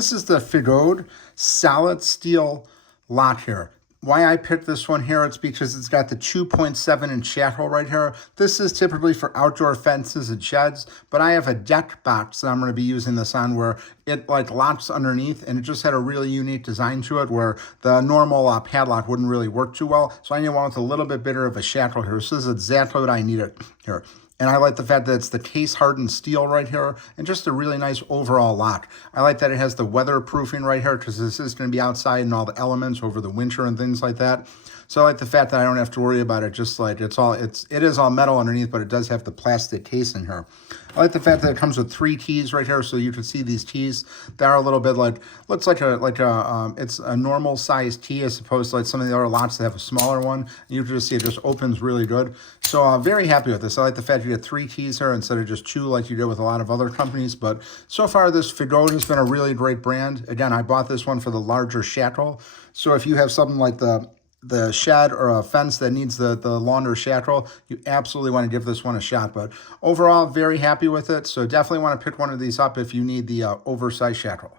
This is the FIGODE solid steel lot here. Why I picked this one here, it's because it's got the 2.7-inch shackle right here. This is typically for outdoor fences and sheds, but I have a deck box that I'm going to be using this on where it like locks underneath, and it just had a really unique design to it where the normal padlock wouldn't really work too well. So I need one with a little bit bigger of a shackle here. This is exactly what I needed here. And I like the fact that it's the case hardened steel right here and just a really nice overall lock. I like that it has the weatherproofing right here because this is going to be outside and all the elements over the winter and things like that. So I like the fact that I don't have to worry about it, just like it is all metal underneath, but it does have the plastic case in here. I like the fact that it comes with 3 keys right here, so you can see these keys. They're a little bit looks like it's a normal size key as opposed to like some of the other lots that have a smaller one. You can just see it just opens really good. So I'm very happy with this. I like the fact you get 3 keys here instead of just 2 like you did with a lot of other companies. But so far, this FIGODE has been a really great brand. Again, I bought this one for the larger shackle. So if you have something like the shed or a fence that needs the longer shackle, you absolutely want to give this one a shot. But overall, very happy with it. So definitely want to pick one of these up if you need the oversized shackle.